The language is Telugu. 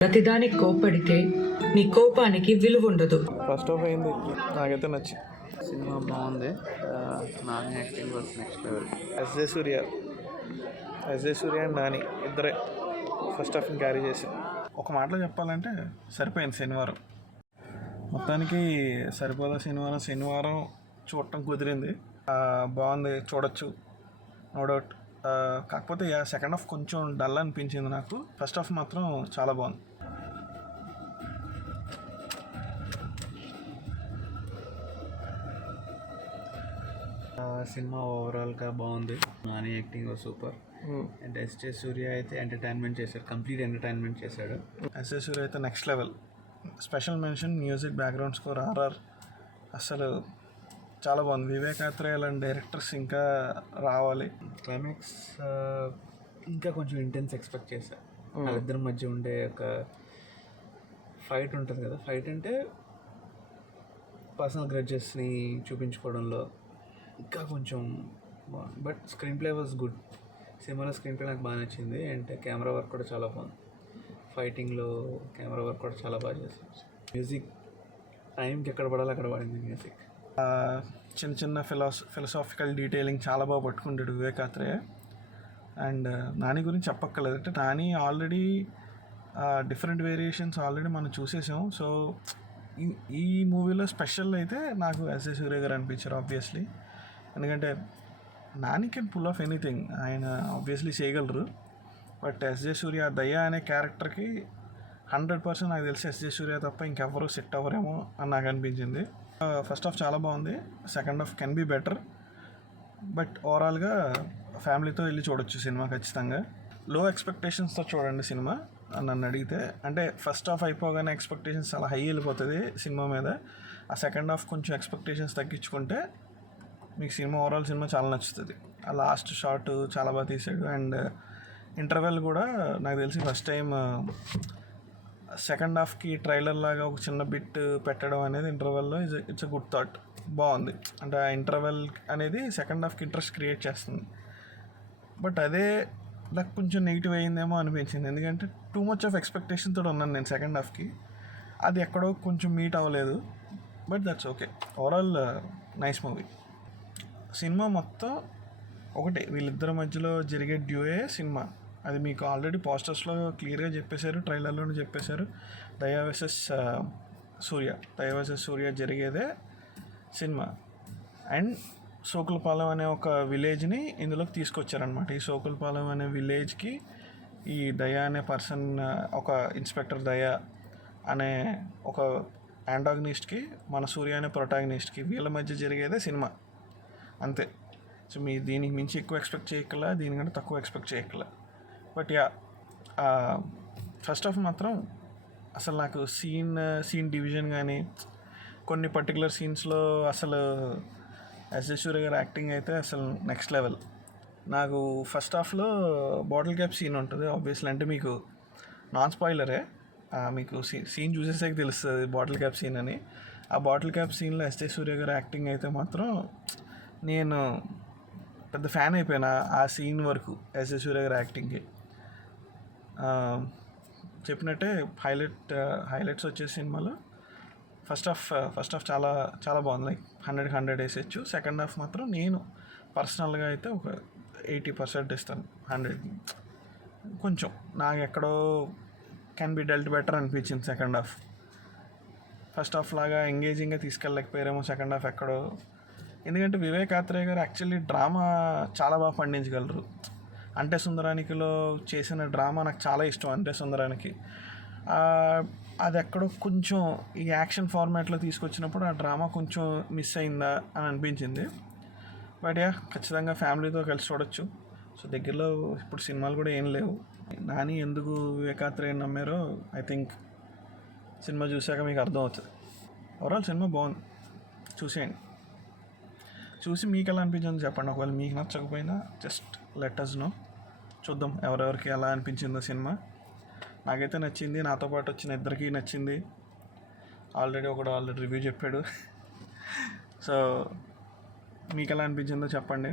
ప్రతిదానికి కోప్పడితే నీ కోపానికి విలువ ఉండదు. ఫస్ట్ ఆఫ్ అయింది నాకైతే నచ్చి సినిమా బాగుంది. Nani acting was next level. SJ Surya and Nani ఇద్దరే ఫస్ట్ హాఫ్ని క్యారీ చేసి ఒక మాటలో చెప్పాలంటే సరిపోయింది శనివారం మొత్తానికి. సరిపోదా శనివారం చూడటం కుదిరింది. బాగుంది, చూడొచ్చు, నో డౌట్. కాకపోతే సెకండ్ హాఫ్ కొంచెం డల్ అనిపించింది నాకు. ఫస్ట్ హాఫ్ మాత్రం చాలా బాగుంది. సినిమా ఓవరాల్గా బాగుంది. Nani acting super. And SJ Surya అయితే ఎంటర్టైన్మెంట్ చేశాడు, కంప్లీట్ ఎంటర్టైన్మెంట్ చేశాడు. ఎస్జే సూర్య అయితే next level. Special mention music, background score, RR అసలు చాలా బాగుంది. వివేక్ ఆత్రేయ లాంటి డైరెక్టర్స్ ఇంకా రావాలి. క్లైమాక్స్ ఇంకా కొంచెం ఇంటెన్స్ ఎక్స్పెక్ట్ చేశాను. వాళ్ళిద్దరి మధ్య ఉండే ఒక ఫైట్ ఉంటుంది కదా, ఫైట్ అంటే పర్సనల్ గ్రడ్జెస్ని చూపించుకోవడంలో ఇంకా కొంచెం బాగుంది. But screen play was good. సినిమాలో స్క్రీన్ ప్లే నాకు బాగా నచ్చింది. అండ్ కెమెరా వర్క్ కూడా చాలా బాగుంది. ఫైటింగ్లో కెమెరా వర్క్ కూడా చాలా బాగా చేశారు. మ్యూజిక్ టైంకి ఎక్కడ పడాలో అక్కడ పడింది మ్యూజిక్. చిన్న చిన్న ఫిలాసాఫికల్ డీటెయిలింగ్ చాలా బాగా పట్టుకుంటాడు వివేక్ ఆత్రేయ. అండ్ నాని గురించి చెప్పక్కర్లేదు. అంటే Nani already different variations already మనం చూసేసాం. సో ఈ మూవీలో స్పెషల్ అయితే నాకు ఎస్జే సూర్య గారు అనిపించారు ఆబ్వియస్లీ. ఎందుకంటే Nani can pull off anything, ఆయన ఆబ్వియస్లీ చేయగలరు. బట్ ఎస్జే సూర్య దయ్య అనే క్యారెక్టర్కి 100% నాకు తెలిసి ఎస్జే సూర్య తప్ప ఇంకెవరూ సెట్ అవ్వరేమో అని నాకు అనిపించింది. ఫస్ట్ హాఫ్ చాలా బాగుంది, second half can be better. But ఓవరాల్గా ఫ్యామిలీతో వెళ్ళి చూడొచ్చు సినిమా ఖచ్చితంగా. లో ఎక్స్పెక్టేషన్స్తో చూడండి సినిమా నన్ను అడిగితే. అంటే ఫస్ట్ హాఫ్ అయిపోగానే ఎక్స్పెక్టేషన్స్ చాలా హై వెళ్ళిపోతుంది సినిమా మీద. ఆ సెకండ్ హాఫ్ కొంచెం ఎక్స్పెక్టేషన్స్ తగ్గించుకుంటే మీకు ఓవరాల్ సినిమా చాలా నచ్చుతుంది. ఆ లాస్ట్ షాట్ చాలా బాగా తీసాడు. అండ్ ఇంటర్వెల్ కూడా నాకు తెలిసి ఫస్ట్ టైం సెకండ్ హాఫ్కి ట్రైలర్ లాగా ఒక చిన్న బిట్ పెట్టడం అనేది ఇంటర్వెల్లో ఇట్స్ ఎ గుడ్ థాట్. బాగుంది. అంటే ఆ ఇంటర్వెల్ అనేది సెకండ్ హాఫ్కి ఇంట్రెస్ట్ క్రియేట్ చేస్తుంది. బట్ అదే నాకు కొంచెం నెగిటివ్ అయ్యిందేమో అనిపించింది. ఎందుకంటే టూ మచ్ ఆఫ్ ఎక్స్పెక్టేషన్ తోటి ఉన్నాను నేను సెకండ్ హాఫ్కి. అది ఎక్కడో కొంచెం మీట్ అవ్వలేదు. But that's okay. Overall nice movie. Cinema మొత్తం ఒకటే, వీళ్ళిద్దరి మధ్యలో జరిగే డ్యూయే సినిమా. అది మీకు ఆల్రెడీ పోస్టర్స్లో క్లియర్గా చెప్పేశారు, ట్రైలర్లోనే చెప్పేశారు. దయా వర్సెస్ సూర్య జరిగేదే సినిమా. అండ్ సోకులపాలెం అనే ఒక విలేజ్ని ఇందులోకి తీసుకొచ్చారనమాట. ఈ సోకులపాలెం అనే విలేజ్కి ఈ దయా అనే పర్సన్, ఒక ఇన్స్పెక్టర్ దయా అనే ఒక యాంటాగనిస్ట్కి, మన సూర్య అనే ప్రొటాగనిస్ట్కి, వీళ్ళ మధ్య జరిగేదే సినిమా అంతే. సో దీనికి మించి ఎక్కువ ఎక్స్పెక్ట్ చేయక్కల, దీనికంటే తక్కువ ఎక్స్పెక్ట్ చేయక్కల. బట్ ఫస్ట్ హాఫ్ మాత్రం అసలు నాకు సీన్ డివిజన్ కానీ కొన్ని పర్టికులర్ సీన్స్లో అసలు ఎస్జే సూర్య గారి యాక్టింగ్ అయితే అసలు నెక్స్ట్ లెవెల్. నాకు ఫస్ట్ హాఫ్లో బాటిల్ క్యాప్ సీన్ ఉంటుంది ఆబ్వియస్లీ. అంటే మీకు నాన్ స్పాయిలరే, మీకు సీన్ చూసేసాక తెలుస్తుంది బాటిల్ క్యాప్ సీన్ అని. ఆ బాటిల్ క్యాప్ సీన్లో ఎస్జే సూర్య గారి యాక్టింగ్ అయితే మాత్రం నేను పెద్ద ఫ్యాన్ అయిపోయినా ఆ సీన్ వరకు. ఎస్జే సూర్య గారి యాక్టింగ్కి చెప్పినట్టే హైలైట్స్ వచ్చే సినిమాలో ఫస్ట్ హాఫ్ చాలా చాలా బాగుంది. లైక్ 100 వేసేయచ్చు. సెకండ్ హాఫ్ మాత్రం నేను పర్సనల్గా అయితే ఒక 80% ఇస్తాను 100కి. కొంచెం నాకు ఎక్కడో కెన్ బి డెల్ట్ బెటర్ అనిపించింది సెకండ్ హాఫ్. ఫస్ట్ హాఫ్ లాగా ఎంగేజింగ్గా తీసుకెళ్ళలేకపోయారేమో సెకండ్ హాఫ్ ఎక్కడో. ఎందుకంటే వివేక్ ఆత్రేయ గారు యాక్చువల్లీ డ్రామా చాలా బాగా పండించగలరు. అంటే సుందరానికిలో చేసిన డ్రామా నాకు చాలా ఇష్టం. అంటే సుందరానికి అది ఎక్కడో కొంచెం ఈ యాక్షన్ ఫార్మాట్లో తీసుకొచ్చినప్పుడు ఆ డ్రామా కొంచెం మిస్ అయిందా అని అనిపించింది. బట్ ఖచ్చితంగా ఫ్యామిలీతో కలిసి చూడొచ్చు. సో దగ్గరలో ఇప్పుడు సినిమాలు కూడా ఏం లేవు. నాని ఎందుకు వివేక్ ఆత్రేయ నమ్మారో ఐ థింక్ సినిమా చూశాక మీకు అర్థం అవుతుంది. ఓవరాల్ సినిమా బాగుంది, చూసేయండి. చూసి మీకు ఎలా అనిపించిందో చెప్పండి. ఒకవేళ మీకు నచ్చకపోయినా జస్ట్ లెట్ us know. చూద్దాం ఎవరెవరికి ఎలా అనిపించిందో సినిమా. నాకైతే నచ్చింది, నాతో పాటు వచ్చిన ఇద్దరికి నచ్చింది. ఆల్రెడీ రివ్యూ చెప్పాడు. సో మీకు ఎలా అనిపించిందో చెప్పండి.